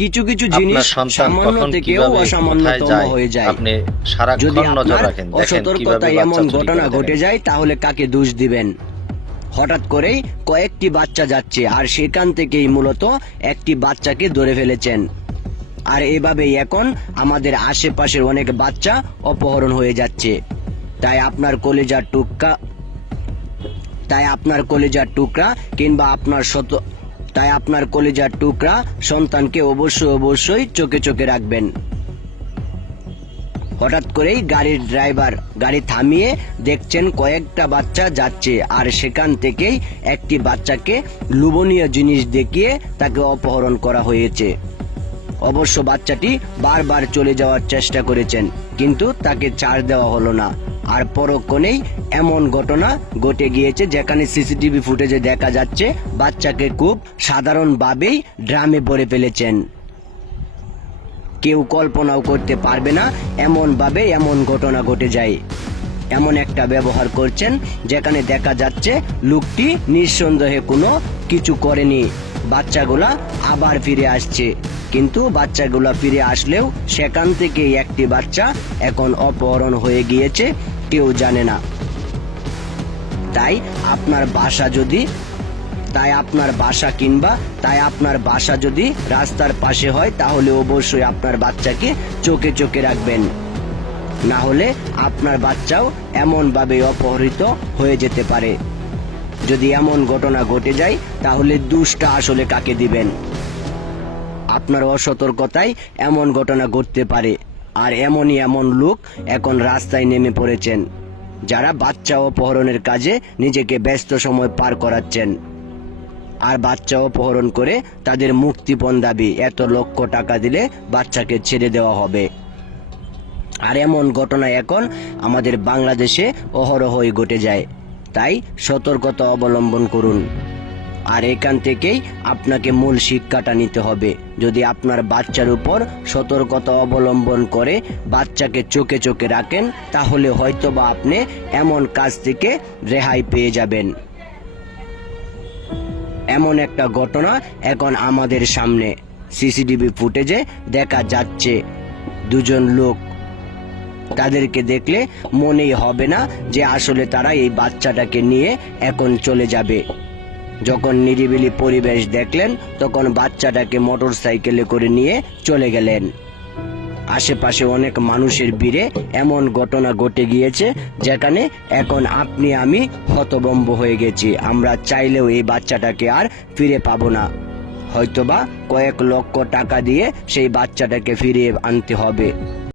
কিছু কিছু জিনিস সামান্য থেকেও অসামান্যতম হয়ে যায়। আপনি সারাক্ষণ নজর রাখেন দেখেন কীভাবে এমন ঘটনা ঘটে যায় তাহলে কাকে দোষ দিবেন? হঠাৎ করেই কয়েকটি বাচ্চা যাচ্ছে আর সেখান থেকেই মূলত একটি বাচ্চাকে ধরে ফেলেছেন। আর এভাবেই এখন আমাদের আশেপাশের অনেক বাচ্চা অপহরণ হয়ে যাচ্ছে। তাই আপনার কলেজার টুকরা তাই আপনার কলেজার টুকরা কিংবা আপনার শত তাই আপনার কলেজার টুকরা সন্তানকে অবশ্যই অবশ্যই চোখে চোখে রাখবেন। হঠাৎ করেই গাড়ির ড্রাইভার গাড়ি থামিয়ে দেখছেন কয়েকটা বাচ্চা যাচ্ছে আর সেখান থেকেই একটি বাচ্চাকে লুবনীয় জিনিস দেখিয়ে তাকে অপহরণ করা হয়েছে। অবশ্য বাচ্চাটি বারবার চলে যাওয়ার চেষ্টা করেছেন, কিন্তু তাকে ছাড় দেওয়া হলো না। আর পরক্ষণেই এমন ঘটনা ঘটে গিয়েছে যেখানে সিসিটিভি ফুটেজে দেখা যাচ্ছে বাচ্চাকে খুব সাধারণভাবেই ড্রামে ভরে ফেলেছেন। কেউ কল্পনাও করতে পারবে না এমনভাবে এমন ঘটনা ঘটে যায়। এমন একটা ব্যবহার করছেন যেখানে দেখা যাচ্ছে লোকটি নিঃসন্দেহে কোনো কিছু করেনি। বাচ্চাগুলা আবার ফিরে আসছে। কিন্তু বাচ্চাগুলা ফিরে আসলেও সেখান থেকে একটি বাচ্চা এখন অপহরণ হয়ে গিয়েছে, কেউ জানে না। তাই আপনার বাসা যদি, তাই আপনার বাসা কিংবা তাই আপনার বাসা যদি রাস্তার পাশে হয়, তাহলে অবশ্যই আপনার বাচ্চাকে চোখে চোখে রাখবেন। না হলে আপনার বাচ্চাও এমনভাবে অপহৃত হয়ে যেতে পারে। যদি এমন ঘটনা ঘটে যায়, তাহলে দুষ্টা আসলে কাকে দিবেন? আপনার অসতর্কতায় এমন ঘটনা ঘটতে পারে। আর এমনই এমন লোক এখন রাস্তায় নেমে পড়েছেন, যারা বাচ্চা অপহরণের কাজে নিজেকে ব্যস্ত সময় পার করাচ্ছেন। আর বাচ্চা অপহরণ করে তাদের মুক্তিপণ দাবি, এত লক্ষ টাকা দিলে বাচ্চাকে ছেড়ে দেওয়া হবে। আর এমন ঘটনা এখন আমাদের বাংলাদেশে অহরহই ঘটে যায়। তাই সতর্কতা অবলম্বন করুন। আর এখান থেকেই আপনাকে মূল শিক্ষাটা নিতে হবে। যদি আপনার বাচ্চার উপর সতর্কতা অবলম্বন করে বাচ্চাকে চোখে চোখে রাখেন, তাহলে হয়তোবা আপনি এমন কাজ থেকে রেহাই পেয়ে যাবেন। এমন একটা ঘটনা এখন আমাদের সামনে। সিসিটিভি ফুটেজে দেখা যাচ্ছে দুজন লোক। তাদেরকে দেখলে মনেই হবে না যে আসলে তারা এই বাচ্চাটাকে নিয়ে এখন চলে যাবে। যখন নিরিবিলি পরিবেশ দেখলেন, তখন বাচ্চাটাকে মোটর সাইকেলে করে নিয়ে চলে গেলেন। আশেপাশে অনেক মানুষের ভিড়ে এমন ঘটনা ঘটে গিয়েছে, যেখানে এখন আপনি, আমি হতবম্ব হয়ে গেছি। আমরা চাইলেও এই বাচ্চাটাকে আর ফিরে পাবো না। হয়তোবা কয়েক লক্ষ টাকা দিয়ে সেই বাচ্চাটাকে ফিরিয়ে আনতে হবে।